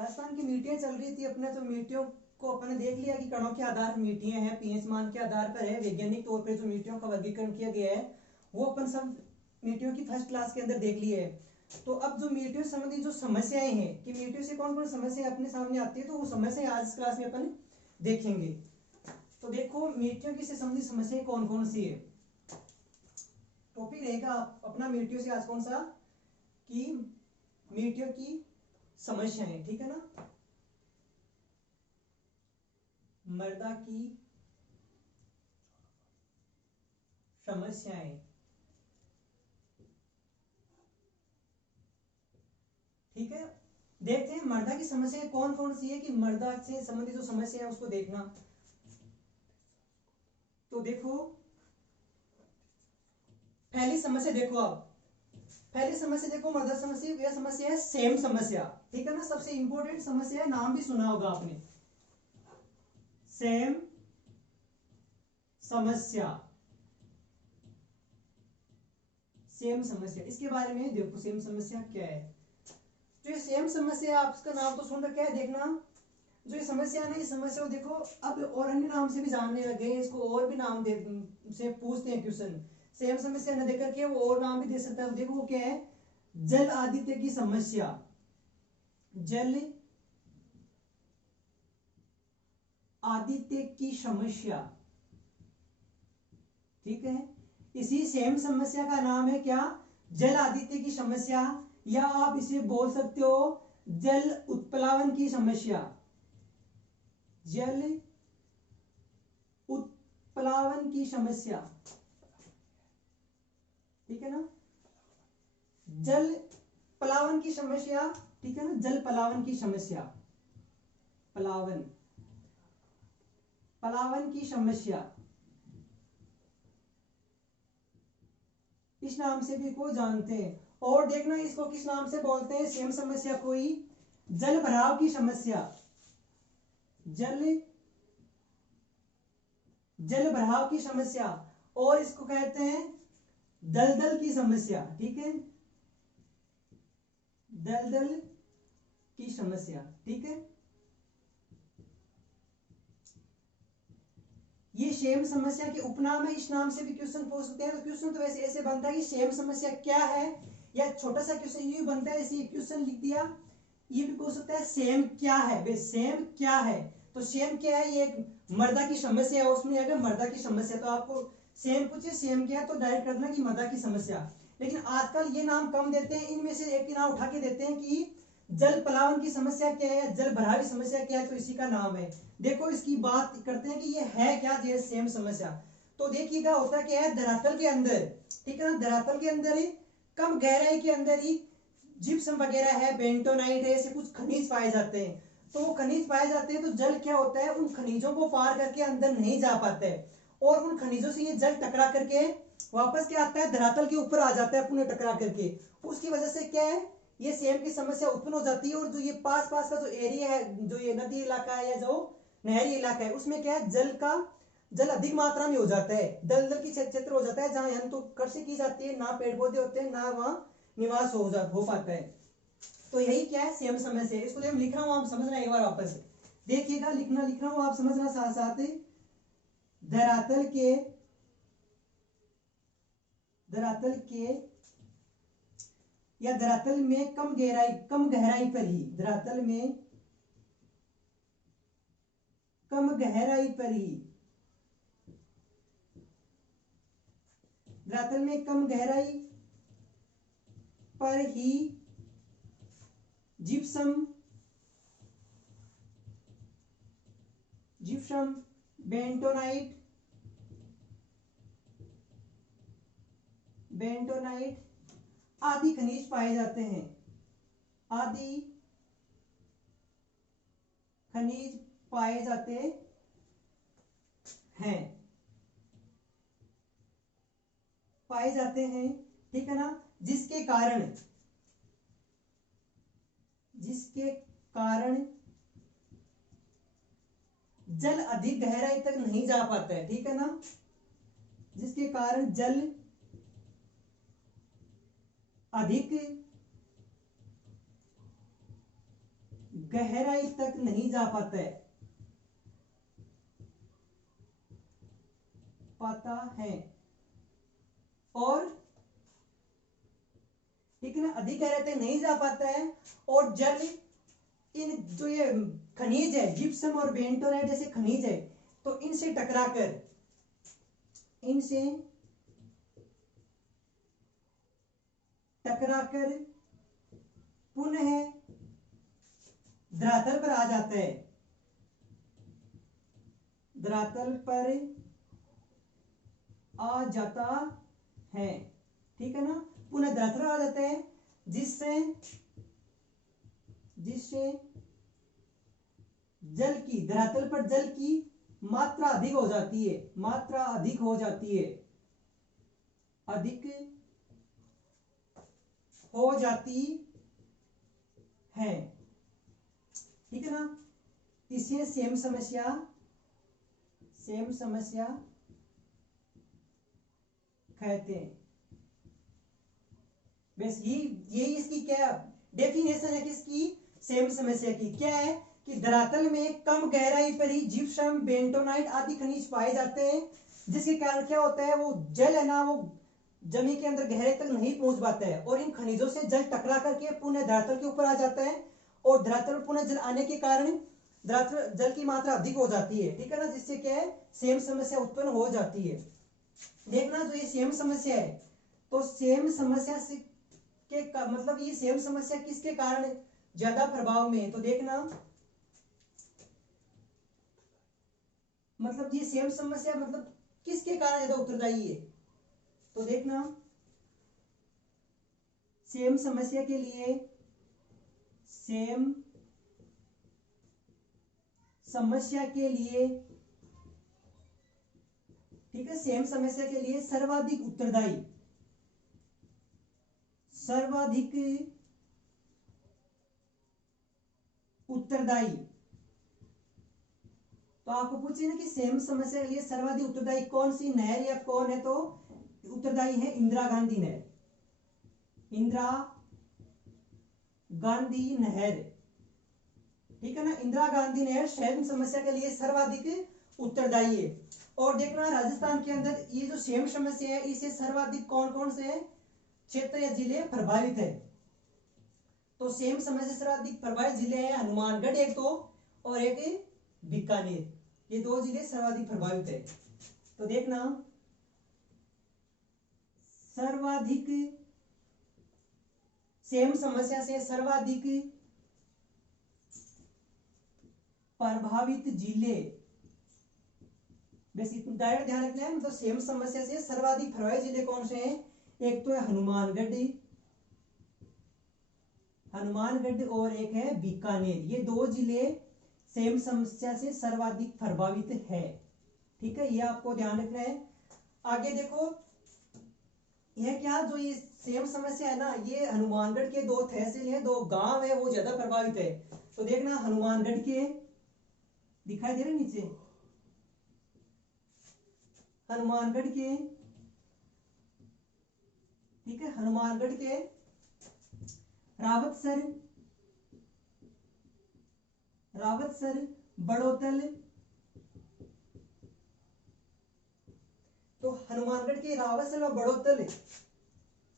राजस्थान की मिट्टियां चल रही थी अपने, तो मिट्टियों को अपने देख लिया कि कणों के आधार पर मिट्टियां हैं, पीएच मान के आधार पर है। वैज्ञानिक तौर पर जो मिट्टियों का वर्गीकरण किया गया है वो अपन सब मिट्टियों की फर्स्ट क्लास के अंदर देख लिए है। तो अब जो मिट्टियों से संबंधित जो समस्याएं हैं कि मिट्टियों से कौन कौन समस्याएं अपने सामने आती है, तो वो समस्याएं आज इस क्लास में अपन देखेंगे। तो देखो मिट्टियों की से संबंधित समस्याएं कौन कौन सी है। टॉपिक रहेगा अपना मिट्टियों से आज कौन सा, कि मिट्टियों की समस्याएं, ठीक है ना। मृदा की समस्याएं, ठीक है। देखते हैं मृदा की समस्याएं कौन कौन सी है, कि मृदा से संबंधित जो समस्या है उसको देखना। तो देखो पहली समस्या देखो, आप पहली समस्या देखो मृदा समस्या, यह समस्या है सेम समस्या, ठीक है ना। सबसे इंपॉर्टेंट समस्या है, नाम भी सुना होगा आपने, सेम समस्या। सेम समस्या, इसके बारे में देखो सेम समस्या क्या है। जो ये सेम समस्या है, आपका नाम तो सुन रखा है, देखना जो ये समस्या है ना, ये समस्या को देखो अब और अन्य नाम से भी जानने लगे हैं, इसको और भी नाम दे से पूछते हैं क्वेश्चन। सेम समस्या न देकर के वो और नाम भी दे सकता है। देखो वो क्या है, जल आदित्य की समस्या, जल आदित्य की समस्या, ठीक है। इसी सेम समस्या का नाम है क्या, जल आदित्य की समस्या, या आप इसे बोल सकते हो जल उत्प्लावन की समस्या, जल उत्प्लावन की समस्या, ठीक है ना। जल प्लावन की समस्या, ठीक है ना, जल प्लावन की समस्या, प्लावन प्लावन की समस्या, इस नाम से भी को जानते हैं। और देखना इसको किस नाम से बोलते हैं सेम समस्या को ही, जल भराव की समस्या, जल भराव की समस्या, और इसको कहते हैं दलदल की समस्या, ठीक है, दलदल की समस्या, ठीक है। ये सेम समस्या के उपनाम है, इस नाम से भी क्वेश्चन पूछ सकते हैं। तो क्वेश्चन तो वैसे ऐसे बनता है कि सेम समस्या क्या है, या छोटा सा क्वेश्चन ये बनता है, ऐसे क्वेश्चन लिख दिया। ये भी पूछ सकता है सेम क्या है, वे सेम क्या है। तो सेम क्या है, ये एक मृदा की समस्या है, उसमें अगर मृदा की समस्या, तो आपको सेम पूछे सेम क्या है तो डायरेक्ट कर देना कि मृदा की समस्या। लेकिन आजकल ये नाम कम देते हैं, इनमें से एक ही नाम उठा के देते हैं कि जल प्लावन की समस्या क्या है, जल भराव की समस्या क्या है, तो इसी का नाम है। देखो इसकी बात करते हैं कि ये है क्या, ये सेम समस्या। तो देखिएगा होता क्या है, धरातल के अंदर, ठीक है ना, धरातल के अंदर ही कम गहराई के अंदर ही जिप्सम वगैरह है, बेंटोनाइट है, ऐसे कुछ खनिज पाए जाते हैं। तो वो खनिज पाए जाते हैं, तो जल क्या होता है, उन खनिजों को पार करके अंदर नहीं जा पाता है, और उन खनिजों से ये जल टकरा करके वापस क्या आता है, धरातल के ऊपर आ जाता है पुनः टकरा करके। उसकी वजह से क्या है, ये सेम की समस्या उत्पन्न हो जाती है। और जो ये पास पास का जो एरिया है, जो ये नदी इलाका है या जो नहरी इलाका है, उसमें क्या है, जल अधिक मात्रा में हो जाता है, दलदल की क्षेत्र हो जाता है, जहां यहां तो कृषि की जाती है, ना पेड़ पौधे होते हैं, ना वहां निवास हो पाता है। तो यही क्या है, सेम समस्या है। इसको जब लिख रहा हूं आप समझना एक बार वापस देखिएगा, लिख रहा हूं आप समझना साथ साथ। धरातल के या धरातल में कम गहराई पर ही, धरातल में कम गहराई पर ही, धरातल में कम गहराई पर ही जिप्सम बेंटोनाइट आदि खनिज पाए जाते हैं, आदि खनिज पाए जाते हैं, ठीक है ना। जिसके कारण जल अधिक गहराई तक नहीं जा पाता है, ठीक है ना, जिसके कारण जल अधिक गहराई तक नहीं जा पाता है और ठीक है ना, अधिक गहराई तक नहीं जा पाता है और जल इन जो ये खनिज है जिप्सम और बेंटोनाइट जैसे खनिज है तो इनसे टकराकर पुनः धरातल पर आ जाता है, धरातल पर आ जाता है, ठीक है ना, पुनः धरातल पर आ जाता है जिससे जल की धरातल पर जल की मात्रा अधिक हो जाती है, मात्रा अधिक हो जाती है, अधिक हो जाती है, ठीक है ना। इसे सेम समस्या कहते हैं। बस ये इसकी क्या डेफिनेशन है किसकी, सेम समस्या की। क्या है कि धरातल में कम गहराई पर ही जिप्सम बेंटोनाइट आदि खनिज पाए जाते हैं, जिसके कारण क्या होता है वो जल है ना वो जमीन के अंदर गहरे तक नहीं पहुंच पाता है और इन खनिजों से जल टकरा करके पुनः धरातल के ऊपर आ जाता है और धरातल पर पुनः जल आने के कारण धरातल जल की मात्रा अधिक हो जाती है, ठीक है ना, जिससे क्या है सेम समस्या उत्पन्न हो जाती है। देखना जो ये सेम समस्या है तो सेम समस्या से मतलब ये सेम समस्या किसके कारण ज्यादा प्रभाव में है, तो देखना मतलब ये सेम समस्या मतलब किसके कारण ज्यादा उत्तरदायी है, तो देखना सेम समस्या के लिए ठीक है, सेम समस्या के लिए सर्वाधिक उत्तरदायी तो आपको पूछे ना कि सेम समस्या के लिए सर्वाधिक उत्तरदायी कौन सी नहर या कौन है, तो उत्तरदायी है इंदिरा गांधी नहर, इंदिरा गांधी नहर, ठीक है ना। इंदिरा गांधी नहर सेम समस्या के लिए सर्वाधिक उत्तरदायी है। और देखना राजस्थान के अंदर ये जो सेम समस्या है इसे सर्वाधिक कौन कौन से क्षेत्र या जिले प्रभावित है, तो सेम समस्या सर्वाधिक प्रभावित जिले हैं हनुमानगढ़ एक तो और एक बीकानेर, ये दो जिले सर्वाधिक प्रभावित है। तो देखना सर्वाधिक सेम समस्या से सर्वाधिक प्रभावित जिले, बस डायरेक्ट ध्यान रखना है, मतलब सेम समस्या से सर्वाधिक प्रभावित जिले कौन से हैं, एक तो है हनुमानगढ़ और एक है बीकानेर, ये दो जिले सेम समस्या से सर्वाधिक प्रभावित है, ठीक है, ये आपको ध्यान रखना है। आगे देखो यह क्या जो ये सेम समस्या है ना ये हनुमानगढ़ के दो तहसील है, दो गांव है वो ज्यादा प्रभावित है, तो देखना हनुमानगढ़ के दिखाई दे रहे नीचे, हनुमानगढ़ के, ठीक है, हनुमानगढ़ के रावतसर बड़ोतल, तो हनुमानगढ़ के रावतसर और बड़ोतल,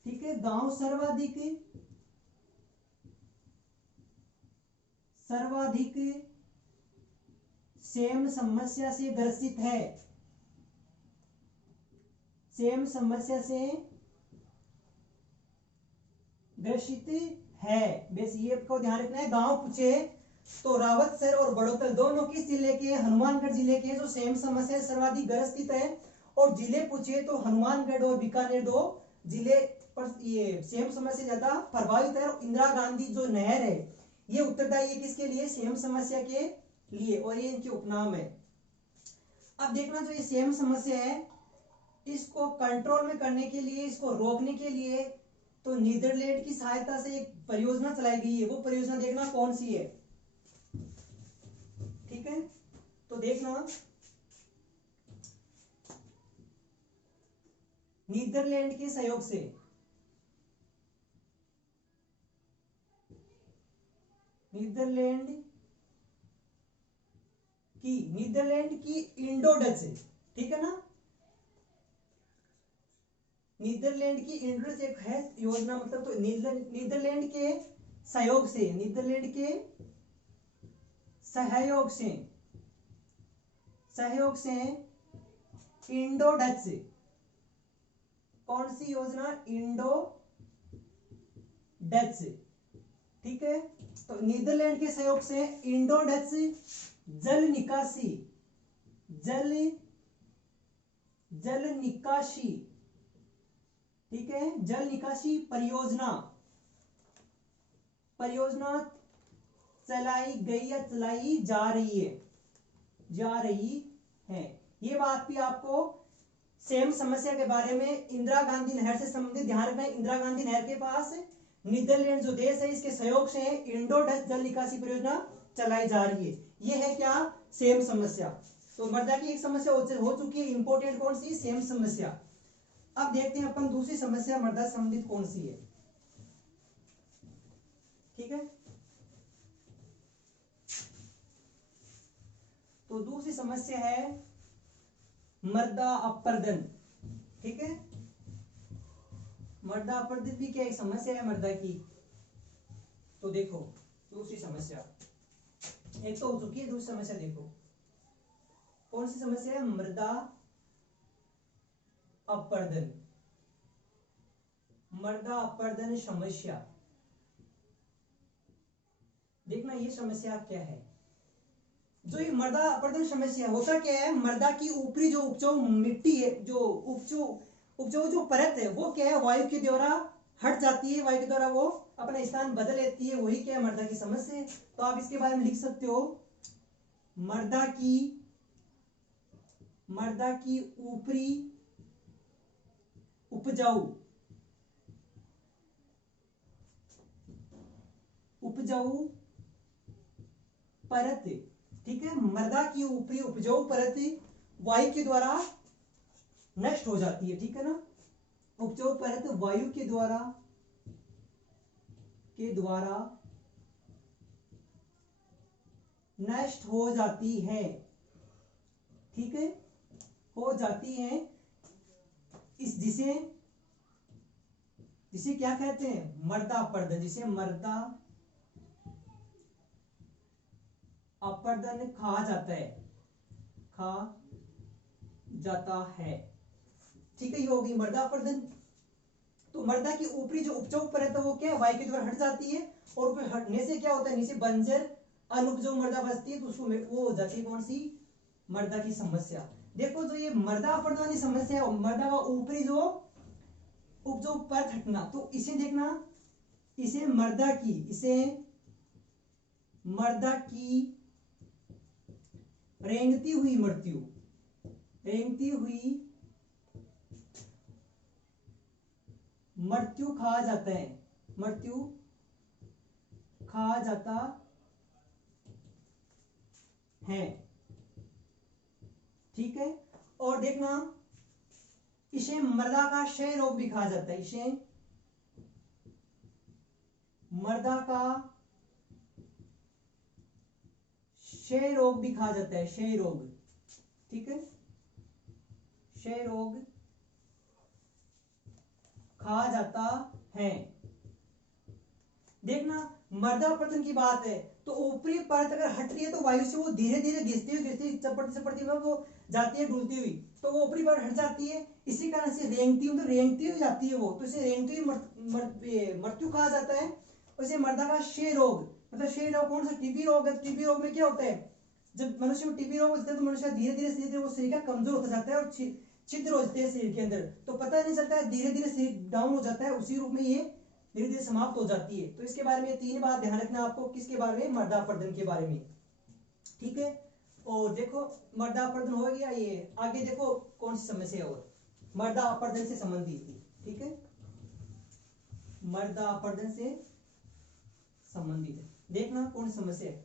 ठीक है, गांव सर्वाधिक सेम समस्या से ग्रसित है, सेम समस्या से ग्रसित है, बस ये आपको ध्यान रखना है। गांव पूछे तो रावतसर और बड़ोतल दोनों किस जिले के, हनुमानगढ़ जिले के, जो सेम समस्या सर्वाधिक ग्रसित है, और जिले पूछे तो हनुमानगढ़ और बीकानेर दो जिले पर ये सेम समस्या ज्यादा प्रभावित है। इंदिरा गांधी जो नहर है ये उत्तरदायी है किसके लिए, सेम समस्या के लिए, और ये इनके उपनाम है। अब देखना जो ये सेम समस्या है इसको कंट्रोल में करने के लिए, इसको रोकने के लिए तो नीदरलैंड की सहायता से एक परियोजना चलाई गई है, वो परियोजना देखना कौन सी है, ठीक है, तो देखना नीदरलैंड के सहयोग से नीदरलैंड की इंडो डच, ठीक है ना। नीदरलैंड की इंडो डच एक है योजना, मतलब तो नीदरलैंड के सहयोग से, नीदरलैंड के सहयोग से इंडो डच, कौन सी योजना, इंडो डच, ठीक है। तो नीदरलैंड के सहयोग से इंडो डच जल निकासी ठीक है, जल निकासी परियोजना चलाई गई या चलाई जा रही है। ये बात भी आपको सेम समस्या के बारे में इंदिरा गांधी नहर से संबंधित ध्यान रखना है। इंदिरा गांधी नहर के पास नीदरलैंड जो देश है, इसके सहयोग से इंडो डच जल निकासी परियोजना चलाई जा रही है। ये है क्या, सेम समस्या। तो मृदा की एक समस्या हो चुकी है, इंपॉर्टेंट कौन सी, सेम समस्या। अब देखते हैं अपन दूसरी समस्या मृदा संबंधित कौन सी है, ठीक है। तो दूसरी समस्या है मृदा अपरदन, ठीक है। मृदा अपरदन भी क्या एक समस्या है मृदा की। तो देखो दूसरी समस्या, एक तो हो चुकी है, दूसरी समस्या देखो कौन सी समस्या है, मृदा अपरदन समस्या। देखना ये समस्या क्या है। जो ये मृदा अपरदन समस्या होता क्या है, मृदा की ऊपरी जो उपजाऊ मिट्टी है, जो उपजाऊ जो परत है, वो क्या है, वायु के द्वारा हट जाती है, वायु के द्वारा वो अपना स्थान बदल लेती है, वही क्या है, मृदा की समस्या है। तो आप इसके बारे में लिख सकते हो, मृदा की ऊपरी उपजाऊ परत, ठीक है। मृदा की ऊपरी उपजाऊ परत वायु के द्वारा नष्ट हो जाती है, ठीक है ना। उपजाऊ परत वायु के द्वारा नष्ट हो जाती है, ठीक है, हो जाती है। इस जिसे क्या कहते हैं, मृदा अपरदन, जिसे मृदा अपरदन कहा जाता है, ठीक है। ये हो गई मृदा अपरदन। तो मृदा की ऊपरी जो उपजाऊ परत है वो क्या है, वायु के द्वारा हट जाती है, और फिर हटने से क्या होता है, नीचे बंजर अनुपजाऊ मृदा बचती है, तो उसको वो हो जाती है कौन सी, मृदा की समस्या। देखो जो ये मृदा अपरदन की समस्या है, मृदा का ऊपरी जो उपजाऊ परत हटना, तो इसे देखना, इसे मृदा की रेंगती हुई मृत्यु कहा जाता है, ठीक है। और देखना, इसे मृदा का क्षय रोग भी कहा जाता है, इसे मृदा का क्षय रोग भी कहा जाता है, क्षय रोग, ठीक है, क्षय रोग कहा जाता है। देखना मृदा अपरदन की बात है, तो ऊपरी परत अगर हट रही है तो वायु से वो धीरे धीरे घिसती चपड़ती वो जाती है, डुलती हुई, तो वो ऊपरी परत हट जाती है, इसी कारण से रेंगती हुई जाती है वो, तो इसे रेंगती हुई मृत्यु कहा जाता है। उसे मृदा का क्षय रोग, मतलब क्षय रोग कौन सा, टीबी रोग है। टीबी रोग में क्या होता है, जब मनुष्य को टीबी रोग होता है तो मनुष्य धीरे धीरे वो शरीर का कमजोर होता जाता है और छिद्र हो जाते हैं शरीर के अंदर, तो पता नहीं चलता है, धीरे धीरे शरीर डाउन हो जाता है, उसी रूप में ये धीरे धीरे समाप्त हो जाती है। तो इसके बारे में 3 बात ध्यान रखना आपको, किसके बारे में, मृदा अपरदन के बारे में, ठीक है। और देखो मृदा अपरदन हो गया, ये आगे देखो कौन सी समस्या और मृदा अपरदन से संबंधित थी, ठीक है, मृदा अपरदन से संबंधित है, देखना कौन सी समस्या है,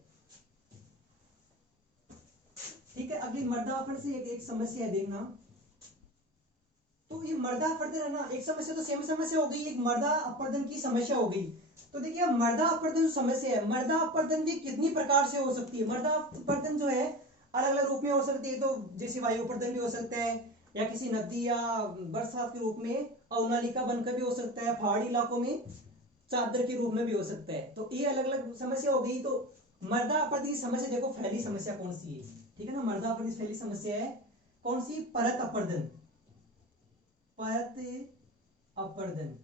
ठीक है। अगली मृदा अपरदन से एक समस्या है, देखना। तो ये मृदा अपरदन है ना, एक समस्या तो सेम समस्या हो गई, एक मृदा अपरदन की समस्या हो गई। तो देखिए मर्दा अपरदन जो समस्या है, मर्दा अपरदन भी कितनी प्रकार से हो सकती है। मर्दा अपरदन जो है अलग अलग रूप में हो सकती है। तो जैसे वायु अपरदन भी हो सकता है, या किसी नदी या बरसात के रूप में अवनालिका बनकर भी हो सकता है, पहाड़ी इलाकों में चादर के रूप में भी हो सकता है। तो ये अलग अलग समस्या हो गई। तो मर्दा अपरदन की समस्या देखो फैली समस्या कौन सी है, ठीक है ना। मर्दा अपरदन की फैली समस्या है कौन सी, परत अपरदन, परत अपरदन,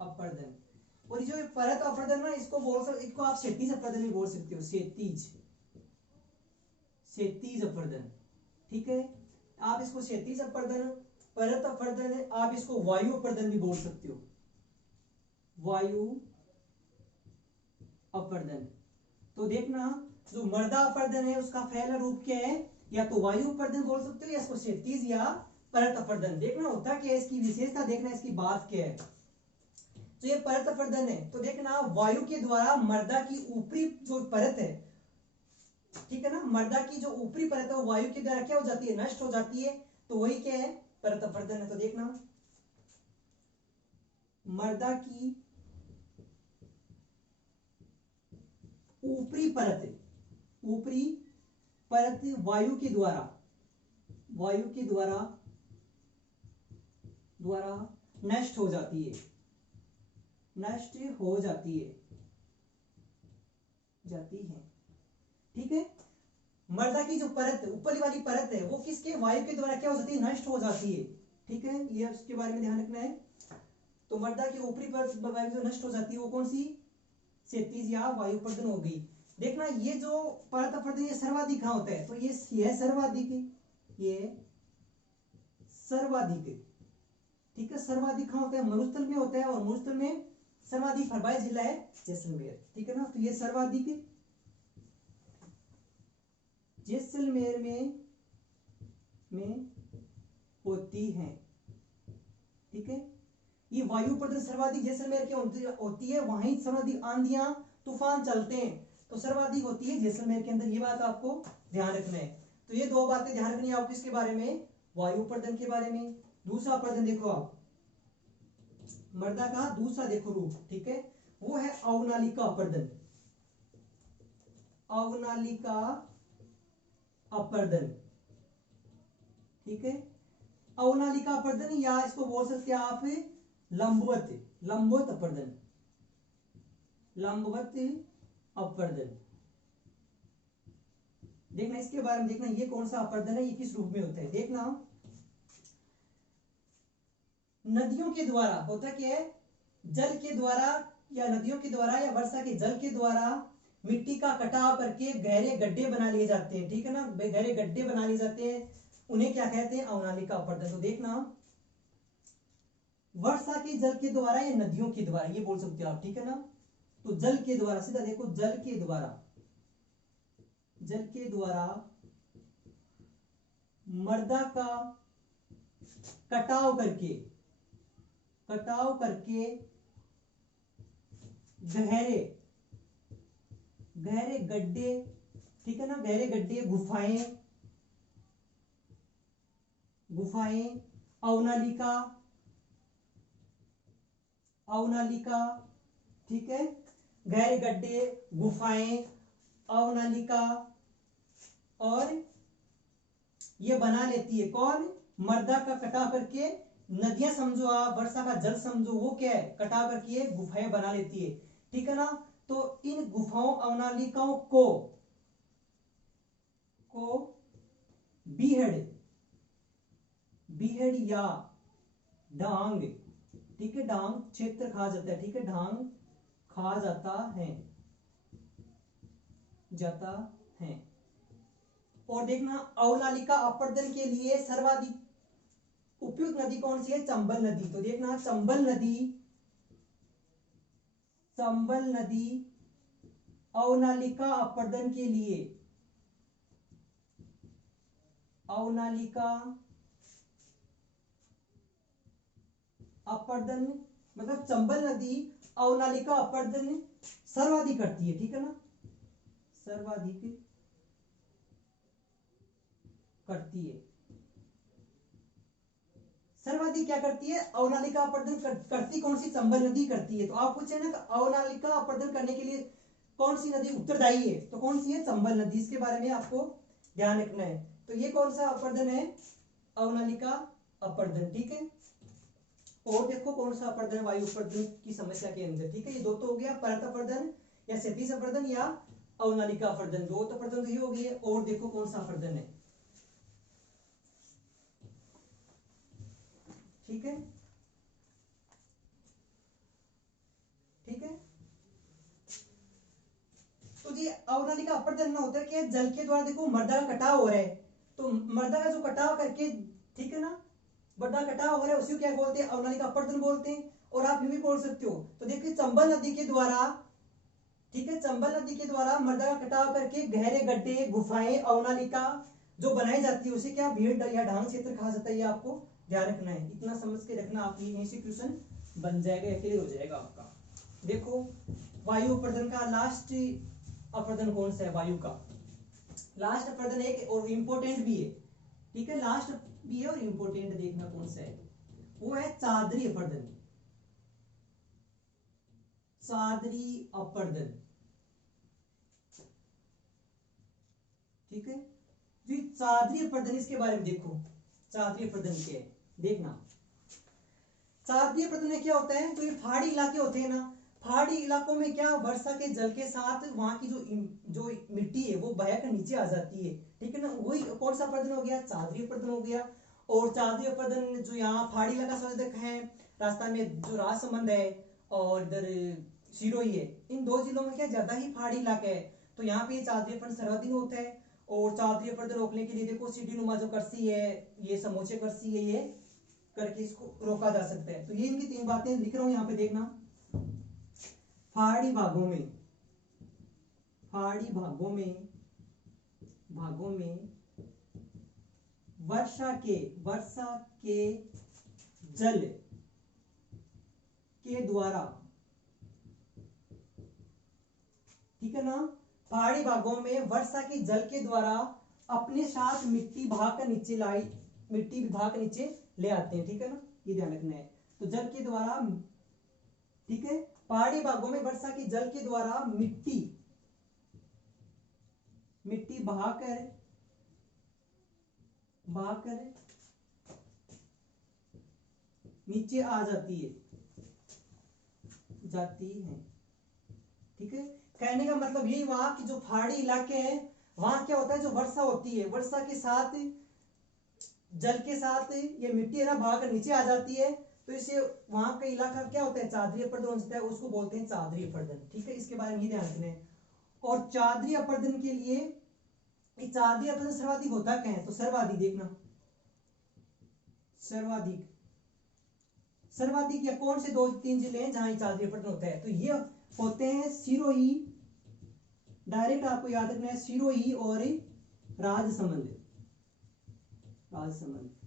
अपरदन। और जो परत अपरदन ना, इसको आप क्षैतिज अपरदन भी बोल सकते हो, क्षैतिज, क्षैतिज अपरदन, ठीक है। आप इसको क्षैतिज अपरदन, परत अपरदन, आप इसको वायु अपरदन भी बोल सकते हो, वायु अपरदन। तो देखना जो मर्दा अपरदन है उसका पहला रूप क्या है, या तो वायु अपरदन बोल सकते हो, या इसको क्षैतिज या परत अपरदन। देखना होता क्या है, इसकी विशेषता देखना, इसकी बात क्या है। तो ये परत अपरदन है, तो देखना वायु के द्वारा मर्दा की ऊपरी जो परत है, ठीक है ना, मर्दा की जो ऊपरी परत है वो वायु के द्वारा क्या हो जाती है, नष्ट हो जाती है। तो वही क्या है, परत अपरदन है। तो देखना मर्दा की ऊपरी परत, ऊपरी परत वायु के द्वारा, वायु के द्वारा द्वारा नष्ट हो जाती है, नष्ट हो जाती है, जाती है, ठीक है। मर्दा की जो परत, ऊपरी वाली परत है, वो किसके, वायु के द्वारा क्या हो जाती है, नष्ट हो जाती है, ठीक है। ये उसके बारे में ध्यान रखना है। तो मर्दा की ऊपरी परत वायु जो नष्ट हो जाती है वो कौन सी, क्षैतिज या वायु अपरदन हो गई। देखना ये जो परत अपरदन ये सर्वाधिक कहां होता है, तो ये सर्वाधिक, ये सर्वाधिक, ठीक है। सर्वाधिक कहां होता है, मरुस्थल में होता है, और मरुस्थल में सर्वाधिक फरवाई जिला है जैसलमेर, ठीक है ना। तो ये सर्वाधिक जैसलमेर में होती है, ठीक है। ये वायु प्रदूषण सर्वाधिक जैसलमेर की होती है, वहीं सर्वाधिक आंधियां तूफान चलते हैं, तो सर्वाधिक होती है जैसलमेर के अंदर। ये बात आपको ध्यान रखना है। तो ये दो बातें ध्यान रखनी है आपको इसके बारे में, वायु प्रदूषण के बारे में। दूसरा प्रदूषण देखो आप, मर्दा का दूसरा देखो रूप, ठीक है, वो है अवनालिका अपर्दन, अवनालिका अपर्दन, ठीक है। अवनालिका अपर्दन, या इसको बोल सकते हैं आप लंबवत, लंबवत अपर्दन, लंबवत अपर्दन। देखना इसके बारे में, देखना ये कौन सा अपर्दन है, ये किस रूप में होता है। देखना नदियों के द्वारा होता क्या है, जल के द्वारा या नदियों के द्वारा या वर्षा के जल के द्वारा मिट्टी का कटाव करके गहरे गड्ढे बना लिए जाते हैं, ठीक है ना, गहरे गड्ढे बना लिए जाते हैं, उन्हें क्या कहते हैं, अवनालिका अपर्दन। तो देखना वर्षा के जल के द्वारा या नदियों के द्वारा, ये बोल सकते हो आप, ठीक है ना। तो जल के द्वारा, सीधा देखो, जल के द्वारा, जल के द्वारा मर्दा का कटाव करके, कटाव करके गहरे गहरे गड्ढे, ठीक है ना, गहरे गड्ढे, गुफाएं, गुफाएं, अवनालिका, अवनालिका, ठीक है, गहरे गड्ढे, गुफाएं, अवनालिका, और ये बना लेती है कौन, मर्दा का कटाव करके, नदियां समझो आप, वर्षा का जल समझो, वो क्या है, कटाव करके गुफाएं बना लेती है, ठीक है ना। तो इन गुफाओं अवनालिकाओं को बीहड़, बीहड़ या डांग, ठीक है, डांग क्षेत्र कहा जाता है, ठीक है, डांग कहा जाता है, जाता है। और देखना अवनालिका अपर्दन के लिए सर्वाधिक उपयुक्त नदी कौन सी है, चंबल नदी। तो देखना चंबल नदी, चंबल नदी अवनालिका अपर्दन के लिए, अवनालिका अपर्दन मतलब चंबल नदी अवनालिका अपर्दन सर्वाधिक करती है, ठीक है ना, सर्वाधिक करती है, सर्वाधिक क्या करती है, अवनालिका अपर्दन करती कौन सी, चंबल नदी करती है। तो आप पूछे ना कि अवनालिका अपर्दन करने के लिए कौन सी नदी उत्तरदायी है, तो कौन सी है, चंबल नदी। इसके बारे में आपको ध्यान रखना है। तो ये कौन सा अपर्दन है, अवनालिका अपर्दन, ठीक है। और देखो कौन सा अपर्दन, वायु अपर्दन की समस्या के अंदर, ठीक है। ये दो तो हो गया, परत अपर्दन या क्षैतिज अपर्दन या अवनालिका अपर्दन, दो तो अपर्दन तो ये हो गई है। और देखो कौन सा अपर्दन है, ठीक है, ठीक है। तो ये अवनालिका अपर्दन में होता है कि जल के द्वारा देखो मृदा का कटाव हो रहा है, तो मृदा का जो कटाव करके, ठीक है ना, मृदा कटाव हो रहा है, उसी को क्या बोलते हैं, अवनालिका अपर्दन बोलते हैं। और आप यूं भी बोल सकते हो, तो देखिए चंबल नदी के द्वारा, ठीक है, चंबल नदी के द्वारा मृदा का कटाव करके गहरे गड्ढे, गुफाएं, अवनालिका जो बनाई जाती है, उसे क्या भीड़ या ढांग क्षेत्र कहा जाता है। ये आपको ध्यान रखना है, इतना समझ के रखना, आप यहीं से क्वेश्चन बन जाएगा, क्लियर हो जाएगा आपका। देखो वायु अपर्दन का लास्ट अपर्दन कौन सा है, वायु का लास्ट अपर्दन एक और इम्पोर्टेंट भी है, ठीक है, लास्ट भी है और इम्पोर्टेंट, देखना कौन सा है, वो है चादरी अपर्दन। चादरी अपर्दन, ठीक है। जो चादरी अपर्दन, इसके बारे में देखो, चादरी अपर्दन क्या है, देखना। चादरी अपर्दन में क्या होता है, तो ये पहाड़ी इलाके होते हैं ना, पहाड़ी इलाकों में क्या, वर्षा के जल के साथ वहां की जो मिट्टी है वो बहकर नीचे आ जाती है, ठीक है ना, वही कौन सा अपर्दन हो गया, चादरी अपर्दन हो गया। और चादरी अपर्दन जो यहाँ पहाड़ी इलाका संवेदक है, राजस्थान में जो राजसमंद है और इधर सिरोही है, इन दो जिलों में क्या ज्यादा ही पहाड़ी इलाका है, तो यहाँ पे चादरी अपर्दन सर्वाधिक होता है। और चादरी अपर्दन रोकने के लिए देखो सीढ़ी नुमा जो कर्सी है, ये समोचे कर्सी है, ये करके इसको रोका जा सकता है। तो ये इनकी तीन बातें लिख रहा हूं यहाँ पे, देखना। पहाड़ी भागों में, पहाड़ी भागों में वर्षा के जल के द्वारा, ठीक है ना, पहाड़ी भागों में वर्षा के जल के द्वारा अपने साथ मिट्टी भाग नीचे ले आते हैं, ठीक है ना, ये ध्यान रखना है। तो जल के द्वारा, ठीक है, पहाड़ी भागों में वर्षा के जल के द्वारा मिट्टी बहाकर नीचे आ जाती है, ठीक है। कहने का मतलब यही, वहां की जो पहाड़ी इलाके हैं वहां क्या होता है, जो वर्षा होती है, वर्षा के साथ जल के साथ ये मिट्टी है ना भाग नीचे आ जाती है, तो इसे वहां का इलाका क्या होता है, चादरी अपर्दन होता है, उसको बोलते हैं चादरी अपर्दन, ठीक है। इसके बारे में ध्यान रखना है। और चादरी अपर्दन के लिए चादरी अपर्दन सर्वाधिक होता क्या है, तो सर्वाधिक देखना, सर्वाधिक या कौन से दो तीन जिले हैं जहां चादरी अपर्दन होता है, तो ये होते हैं सिरोही, डायरेक्ट आपको याद रखना है, सिरोही और राजसमंद।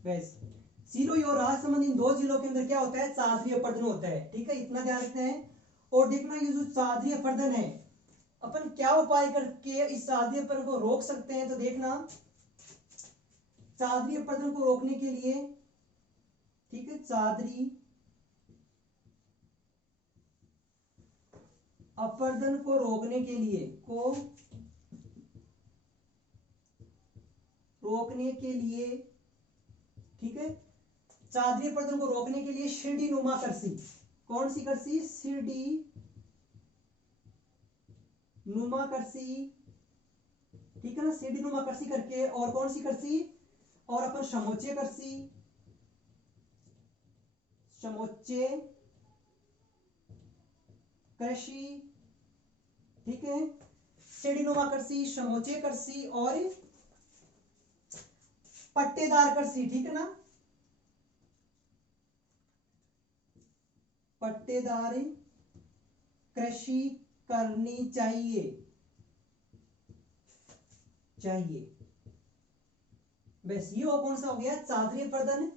वैसे सिरोही और राजसमंद, इन दो जिलों के अंदर क्या होता है, चादरी अपर्दन होता है, ठीक है, इतना ध्यान रखना है। और देखना ये जो चादरी अपर्दन है, अपन क्या उपाय करके इस चादरी अपर्दन को रोक सकते हैं, तो देखना चादरी अपर्दन को रोकने के लिए, ठीक है, चादरी अपर्दन को रोकने के लिए, ठीक है, चादरी अपर्दन को रोकने के लिए सीढ़ी नुमा कर्सी, कौन सी कर्सी, सीढ़ी नुमा कर्सी, ठीक है ना, सीढ़ी नुमा कर्सी करके, और कौन सी कर्सी, और अपन समोच्चे कृषि, ठीक है, सीढ़ी नुमा कर्सी, समोच्चे कर्सी और पट्टेदार कृषि, ठीक है ना, पट्टेदार कृषि करनी चाहिए। बस ये कौन सा हो गया, चादरी अपर्दन।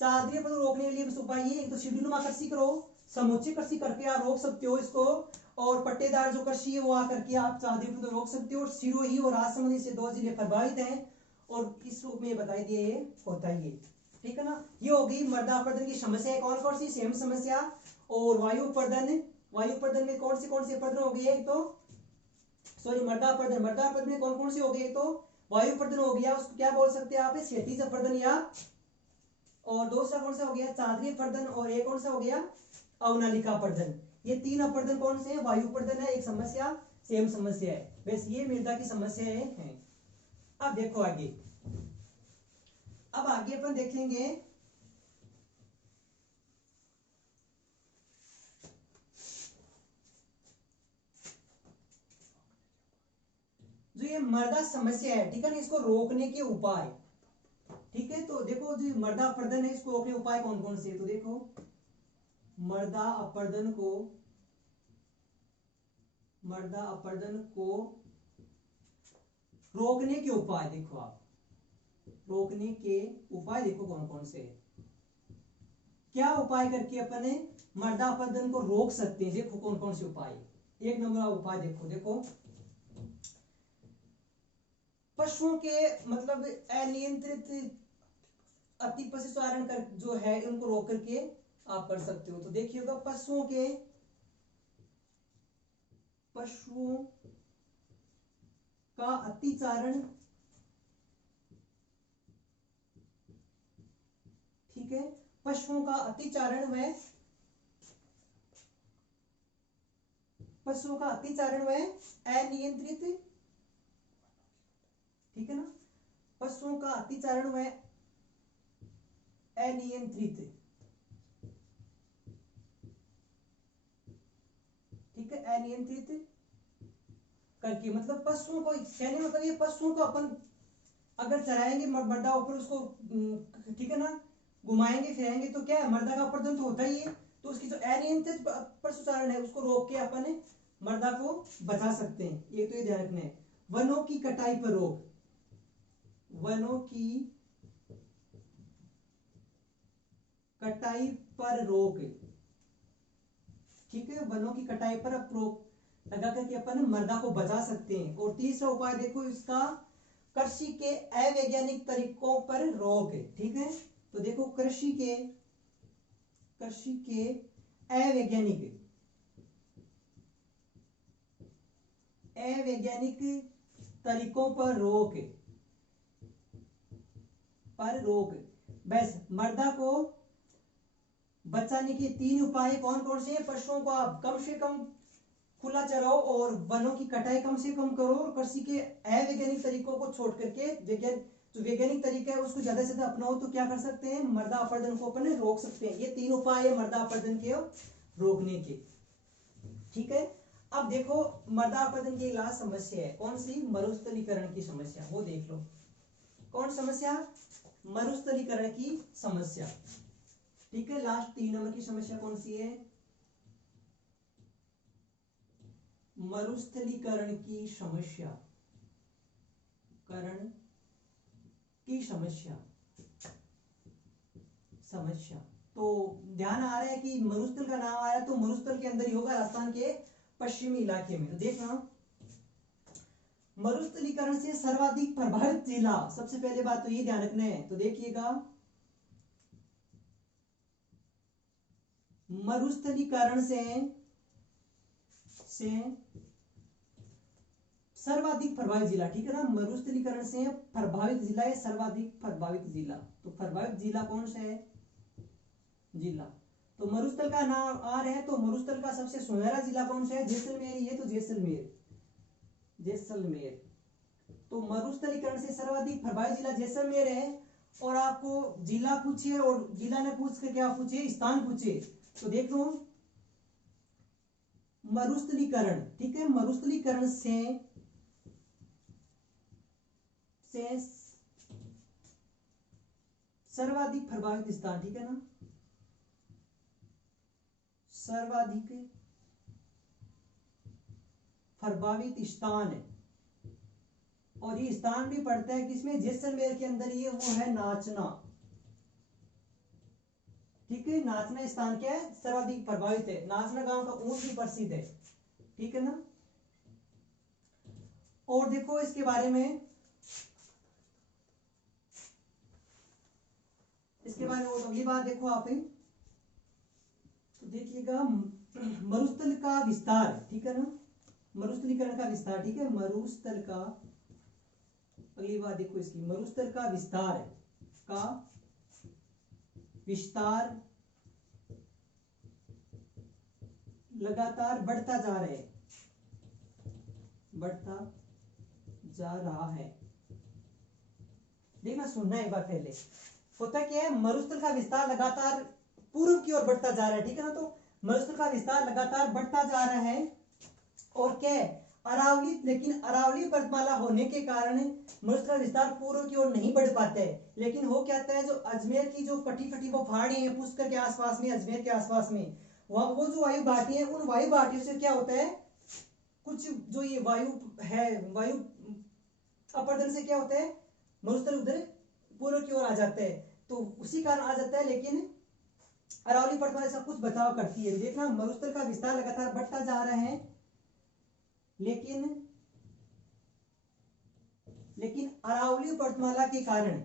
चादरी अपर्दन रोकने के लिए बस उपाय ये, एक तो सीढ़ी नुमा कृषि करो, समुच्चय कृषि करके आप रोक सकते हो इसको, और पट्टेदार जो कृषि है वो आकर के आप चादरी अपर्दन रोक सकते हो। और सिरोही और राजसमंद से दो जिले प्रभावित हैं, और इस रूप में बताई दिए ये होता है ये। ठीक है ना। ये हो गई मृदा अपरदन की समस्या, कौन कौन सी, सेम समस्या। और वायु अपरदन में कौन सी अपरदन हो गई, एक तो सॉरी मृदा अपरदन में कौन कौन सी हो गई, एक तो वायु अपरदन हो गया, उसको क्या बोल सकते हैं आप, क्षैतिज अपरदन, या और दूसरा कौन सा हो गया चांद्रीय अपरदन, और एक कौन सा हो गया अवनालिका अपरदन। ये तीन अपरदन कौन से हैं, वायु अपरदन है एक समस्या, सेम समस्या है। वैसे ये मृदा की समस्याएं हैं। अब देखो आगे, अब आगे अपन देखेंगे जो ये मृदा समस्या है, ठीक है ना, इसको रोकने के उपाय। ठीक है, तो देखो जो मृदा अपरदन है इसको रोकने उपाय कौन कौन से है, तो देखो मृदा अपरदन को रोकने के उपाय, देखो आप रोकने के उपाय देखो कौन कौन से है, क्या उपाय करके अपने मृदा अपरदन को रोक सकते हैं। देखो कौन कौन से उपाय, एक नंबर उपाय देखो पशुओं के मतलब अनियंत्रित अति पशुचारण कर जो है उनको रोक करके आप कर सकते हो। तो देखिएगा पशुओं का अतिचारण, ठीक है, पशुओं का अतिचारण व अनियंत्रित, ठीक है ना, पशुओं का अतिचारण व अनियंत्रित, ठीक है, अनियंत्रित करके, मतलब पशुओं को कहने मतलब ये पशुओं को अपन अगर चराएंगे मृदा ऊपर उसको, ठीक है ना, घुमाएंगे फिराएंगे तो क्या है, मृदा का अपरदन तो होता ही है। तो उसकी जो अनियंत्रित पशुचारण है उसको रोक के अपन मृदा को बचा सकते हैं। ये तो ये ध्यान रखना है। वनों की कटाई पर रोक, वनों की कटाई पर रोक, ठीक है, वनों की कटाई पर रोक लगा करके अपन मृदा को बचा सकते हैं। और तीसरा उपाय देखो इसका, कृषि के अवैज्ञानिक तरीकों पर रोक, ठीक है। तो देखो कृषि के अवैज्ञानिक तरीकों पर रोक, बस मृदा को बचाने के तीन उपाय कौन कौन से हैं, पशुओं को आप कम से कम खुला चराओ, और वनों की कटाई कम से कम करो, और कृषि के अवैज्ञानिक तरीकों को छोड़ करके जो वैज्ञानिक तरीका है उसको ज्यादा से ज्यादा अपनाओ, तो क्या कर सकते हैं, मृदा अपरदन को अपन रोक सकते हैं। ये तीन उपाय है मृदा अपरदन के रोकने के, ठीक है। अब देखो मृदा अपरदन की लास्ट समस्या है कौन सी, मरुस्थलीकरण की समस्या, वो देख लो। कौन समस्या, मरुस्थलीकरण की समस्या, ठीक है। लास्ट 3 नंबर की समस्या कौन सी है, मरुस्थलीकरण की समस्या, तो ध्यान आ रहा है कि मरुस्थल का नाम आया तो मरुस्थल के अंदर ही होगा, राजस्थान के पश्चिमी इलाके में। तो देखना मरुस्थलीकरण से सर्वाधिक प्रभावित जिला, सबसे पहले बात तो ये ध्यान रखना है। तो देखिएगा मरुस्थलीकरण से सर्वाधिक प्रभावित जिला, ठीक है ना, मरुस्थलीकरण से प्रभावित जिला है सर्वाधिक प्रभावित जिला। तो प्रभावित जिला कौन सा है, जिला, तो मरुस्थल का नाम आ रहा है तो मरुस्थल का सबसे सुनहरा जिला कौन सा है, जैसलमेर, ये तो जैसलमेर। तो मरुस्थलीकरण से सर्वाधिक प्रभावित जिला जैसलमेर है। और आपको जिला पूछे और जिला ने पूछ के क्या पूछे, स्थान पूछे, तो देखो मरुस्थलीकरण, ठीक है, मरुस्थलीकरण से सर्वाधिक प्रभावित स्थान, ठीक है ना, सर्वाधिक प्रभावित स्थान है। और ये स्थान भी पड़ता है किसमें, जैसलमेर के अंदर, ये वो है नाचना, ठीक है। नाचना स्थान क्या है, सर्वाधिक प्रभावित है। नाचना गांव का ऊंट भी प्रसिद्ध है, ठीक है ना। और देखो इसके बारे में इसके बारे में वो तो अगली बार देखो आप ही। तो देखिएगा मरुस्थल का विस्तार, ठीक है ना, मरुस्थलीकरण का विस्तार, ठीक है, मरुस्थल का, अगली बात देखो इसकी, मरुस्थल का विस्तार लगातार बढ़ता जा रहा है। देखना, सुनना एक बार पहले, होता क्या है, मरुस्थल का विस्तार लगातार पूर्व की ओर बढ़ता जा रहा है, ठीक है ना, तो मरुस्थल का विस्तार लगातार बढ़ता जा रहा है और क्या है, अरावली, लेकिन अरावली पर्वतमाला होने के कारण मरुस्थल का विस्तार पूर्व की ओर नहीं बढ़ पाता है। लेकिन हो क्या है, जो अजमेर की जो कटी फटी वो पहाड़ी है पुष्कर के आसपास में, अजमेर के आसपास में, वहां वो जो वायु घाटी है, उन वायु घाटियों से क्या होता है, कुछ जो ये वायु है, वायु अपर्दन से क्या होता है, मरुस्थल उधर पूर्व की ओर आ जाता है, तो उसी कारण आ जाता है। लेकिन अरावली पर्वतमाला इसका कुछ बचाव करती है। देखना, मरुस्थल का विस्तार लगातार बढ़ता जा रहा है, लेकिन अरावली पर्वतमाला के कारण,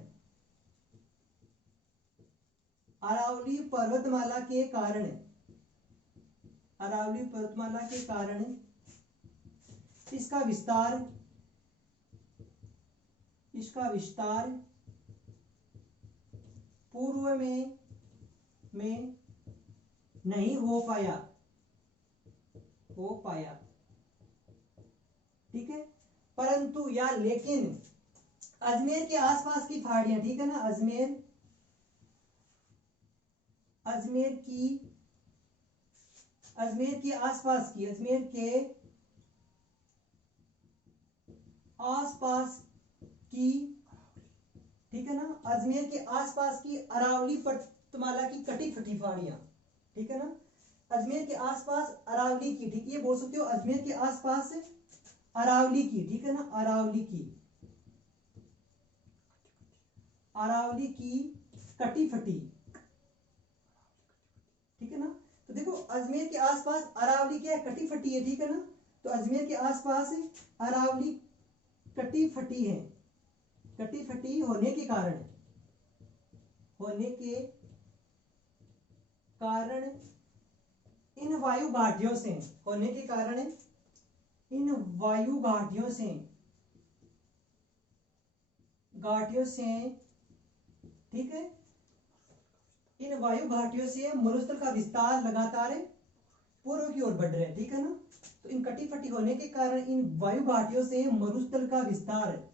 अरावली पर्वतमाला के कारण इसका विस्तार पूर्व में नहीं हो पाया, ठीक है, परंतु या लेकिन अजमेर के आसपास की पहाड़ियां, ठीक है ना, अजमेर के आसपास की, ठीक है ना, अजमेर के आसपास की अरावली पर्वतमाला की कटी फटी पहाड़ियां, ठीक है ना, अजमेर के आसपास अरावली की, ठीक, ये बोल सकते हो अजमेर के आसपास अरावली की, ठीक है ना, अरावली की कटी फटी, ठीक है ना, तो देखो अजमेर के आसपास अरावली क्या है, कटी फटी है, ठीक है ना, तो अजमेर के आसपास अरावली कटी फटी है, कटी फटी होने के कारण इन वायु घाटियों से, ठीक है, इन वायु घाटियों से मरुस्थल का विस्तार लगातार पूर्व की ओर बढ़ रहा है, ठीक है ना, तो इन कटी फटी होने के कारण इन वायु घाटियों से मरुस्थल का विस्तार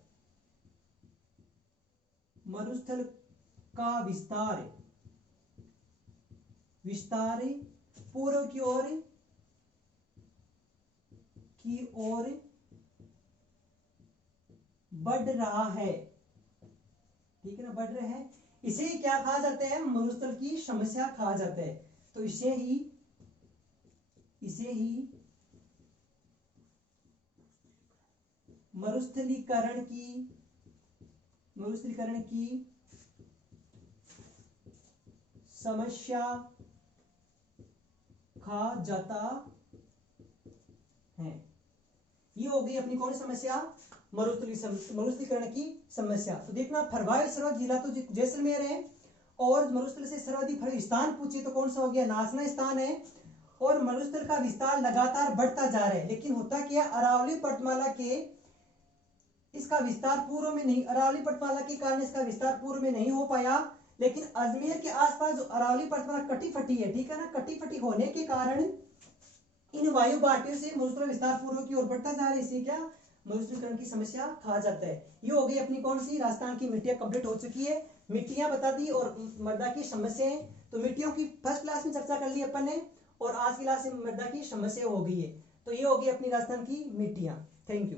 पूर्व की ओर बढ़ रहा है, ठीक है ना, बढ़ रहा है। इसे ही क्या कहा जाता है, मरुस्थल की समस्या कहा जाता है। तो इसे ही मरुस्थलीकरण की समस्या कहा जाता है। ये हो गई अपनी कौन सी समस्या, मरुस्थलीकरण की समस्या। तो देखना, प्रभावित सर्वाधिक जिला तो जैसलमेर है, और मरुस्थल से सर्वाधिक स्थान पूछे तो कौन सा हो गया, नासना स्थान है, और मरुस्थल का विस्तार लगातार बढ़ता जा रहा है। लेकिन होता क्या, अरावली पर्वतमाला के इसका विस्तार पूर्व में नहीं, अरावली पर्वतमाला के कारण इसका विस्तार पूर्व में नहीं हो पाया। लेकिन अजमेर के आसपास जो अरावली पर्वतमाला कटी फटी है, ठीक है ना, कटी फटी होने के कारण इन वायु घाटियों से मरुस्थल विस्तार पूर्व की ओर बढ़ता जा रहा है। इसे क्या, मरुस्थलीकरण की समस्या कहा जाता है। ये हो गई अपनी कौन सी, राजस्थान की मिट्टियां कंप्लीट हो चुकी है, मिट्टियां बता दी और मृदा की समस्याएं। तो मिट्टियों की फर्स्ट क्लास में चर्चा कर ली अपन ने, और आज की क्लास में मृदा की समस्या हो गई है। तो ये हो गई अपनी राजस्थान की मिट्टियां। Thank you.